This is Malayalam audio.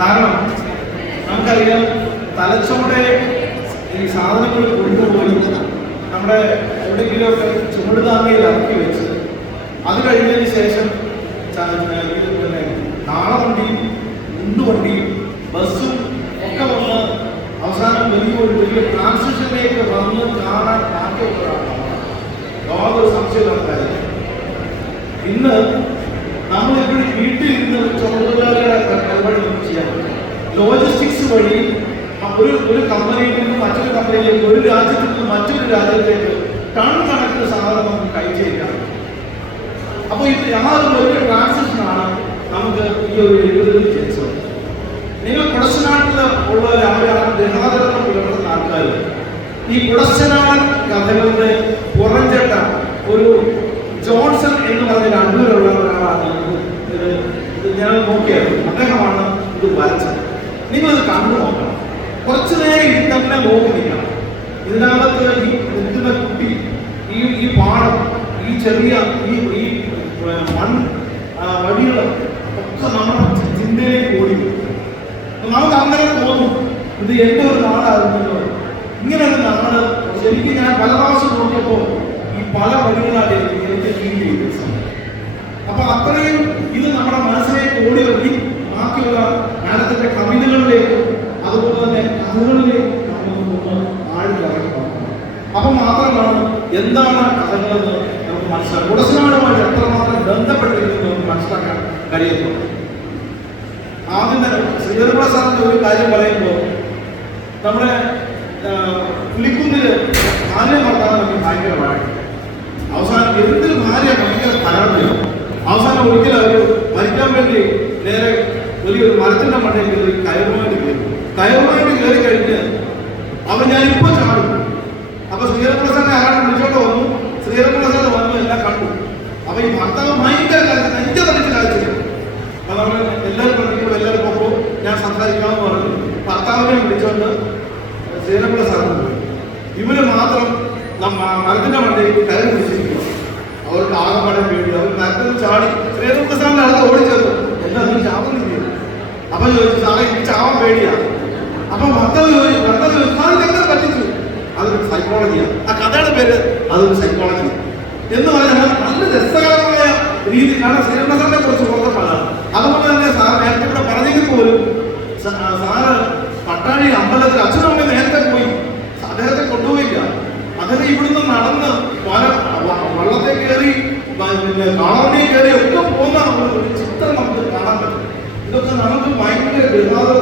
കാരണം നമുക്കറിയാം തലച്ചോടെ ഈ സാധനങ്ങൾ കൊണ്ടുപോയി നമ്മുടെ എവിടെയെങ്കിലുമൊക്കെ ചുമടുതാങ്ങയിൽ ഇറക്കി വെച്ച് അത് കഴിഞ്ഞതിന് ശേഷം ഇതുപോലെ നാളെ പിന്നെ മുണ്ടു ഉണ്ടുവണ്ടിയും ബസ്സും ഒക്കെ വന്ന് അവസാനം വലിയ ഒരു വലിയ ട്രാൻസിഷനിലേക്ക് വന്ന് കാണാൻ ബാക്കിയുള്ളതാണ് യാതൊരു സംശയമില്ലാത്ത കാര്യം. ഇന്ന് നമ്മൾ എപ്പോഴും വീട്ടിൽ ലോജിസ്റ്റിക്സ് വഴി ഒരു ഒരു കമ്പനിയിൽ നിന്ന് മറ്റൊരു കമ്പനിയിലേക്ക് ഒരു രാജ്യത്ത് നിന്ന് മറ്റൊരു രാജ്യത്തേക്ക് ടൺ കണക്കിന് സാധനം നമുക്ക് പറ്റും അപ്പോൾ ഇത് ആ ഒരു വലിയ ആണ് നമുക്ക് ഈ ഒരു എഴുപതിൽ ജനിച്ചത്. നിങ്ങൾ കുടശനാട്ടിൽ ഉള്ള അവരാണ് ഗൃഹാതരണം പുലർത്തുന്ന ആൾക്കാർ ഈ കുടശനാടൻ കഥകളുടെ പുറഞ്ചട്ട ഒരു ജോൺസൺ എന്ന് പറഞ്ഞ അണ്ടൂരുള്ള ഒരാളാണ് ഇത് ഇത് ഇത് ഞാൻ നോക്കിയത് അദ്ദേഹമാണ് ഇത് വരച്ചത് നിങ്ങളിത് കണ്ടു നോക്കണം. കുറച്ചു നേരം ഇത് നോക്കുന്നില്ല ഇതിനകത്ത് ഈ നിൽക്കുന്ന കുട്ടി ഈ ഈ പാടം ഈ ചെറിയ ഈ ഈ മണ്ണ് വഴികൾ ഒക്കെ നമ്മുടെ ചിന്തയിലേക്ക് ഓടി. നമുക്ക് അങ്ങനെ തോന്നും ഇത് എന്റെ ഒരു നാടായിരുന്നല്ലോ. ഇങ്ങനെ ഒരു നാട് ശരിക്കും ഞാൻ പല പ്രാവശ്യം നോക്കിയപ്പോൾ ഈ പല വഴികളാണ് എനിക്ക് എനിക്ക് ഫീൽ ചെയ്തത് അപ്പൊ അത്രയും ഇത് നമ്മുടെ മനസ്സിലേക്ക് ഓടി വരി ബാക്കിയുള്ള ഞാനത്തിന്റെ കവിതകളിലേക്ക് അതുപോലെ തന്നെ കഥകളിലേക്ക് നമുക്ക് ഒന്ന് ആഴ്ന്നിറങ്ങി പോകണം അപ്പൊ മാത്രമാണ് എന്താണ് കഥകളെന്ന് നമുക്ക് മനസ്സിലാക്കാം ഉടസനാടുമായിട്ട് എത്രമാത്രം ബന്ധപ്പെട്ടിരിക്കുന്നു നമുക്ക് മനസ്സിലാക്കാൻ കഴിയുന്നുണ്ട് ആദ്യം തന്നെ ശ്രീധരപ്രസാദിന്റെ ഒരു കാര്യം പറയുമ്പോൾ നമ്മുടെ പുലിക്കുന്നിൽ ഭാര്യ ഭർത്താവ് നമുക്ക് ഭയങ്കര വഴക്ക്. അവസാനം എന്തിൽ ഭാര്യ ഭയങ്കര പരാതിയാണ് അവസാനം ഒരിക്കലും അവർ മരിക്കാൻ വേണ്ടി നേരെ വലിയൊരു മരത്തിന്റെ കയറി കയറുമായിട്ട് കയറി കയറുമായിട്ട് കയറി കഴിഞ്ഞ് അവൻ ഞാൻ ഇപ്പൊ ചാടും. അപ്പൊ ശ്രീധരപ്രസാദിനെ ആരാണ് വിളിച്ചോണ്ട് വന്നു? ശ്രീധരപ്രസാദ് വന്നു എല്ലാം കണ്ടു. അപ്പൊ ഈ ഭർത്താവ് ഭയങ്കര നെഞ്ച തടിച്ച് കാഴ്ചയാണ് അപ്പൊ എല്ലാവരും പറഞ്ഞിട്ട് എല്ലാവരും പോകുമ്പോൾ ഞാൻ സംസാരിക്കാമെന്ന് പറഞ്ഞു. ഭർത്താവിനെ വിളിച്ചോണ്ട് പോയി. ഇവർ മാത്രം മരത്തിന്റെ കയറി പിടിച്ചിരിക്കുക അവർക്ക് ആകപ്പാടെ പേടി. അവർ മരത്തിൽ ചാടി ശ്രീരംഗ സാറിന്റെ അടുത്ത് ഓടിച്ചേർന്നു എന്താ ചാവുന്നില്ല? അപ്പൊ ചോദിച്ചു സാറേ എനിക്ക് ചാവാൻ പേടിയാണ് അപ്പൊ ഭർത്താവ് ചോദിച്ചു അതൊരു സൈക്കോളജിയാണ് ആ കഥയുടെ പേര് അതൊരു സൈക്കോളജി എന്ന് പറഞ്ഞാൽ നല്ല രസകരമായ രീതി കാരണം ശ്രീരംഗസാറിനെ കുറിച്ച് പുറത്തുള്ളതാണ് അതുപോലെ തന്നെ സാർ നേരത്തെ ഇവിടെ പറഞ്ഞെങ്കിൽ പോലും സാറ് പട്ടാഴി അമ്പലത്തിൽ അച്ഛനമ്മ നേരത്തെ പോയി. അദ്ദേഹത്തെ കൊണ്ടുപോയില്ല. അദ്ദേഹം ഇവിടുന്ന് നടന്ന് വള്ളത്തെ കയറി പിന്നെ കാളവണ്ടി കയറി ഒക്കെ പോകുന്ന ഒരു ചിത്രം നമുക്ക് കാണാൻ പറ്റും. ഇതൊക്കെ നമുക്ക് ഭയങ്കര ഗൃഹാതര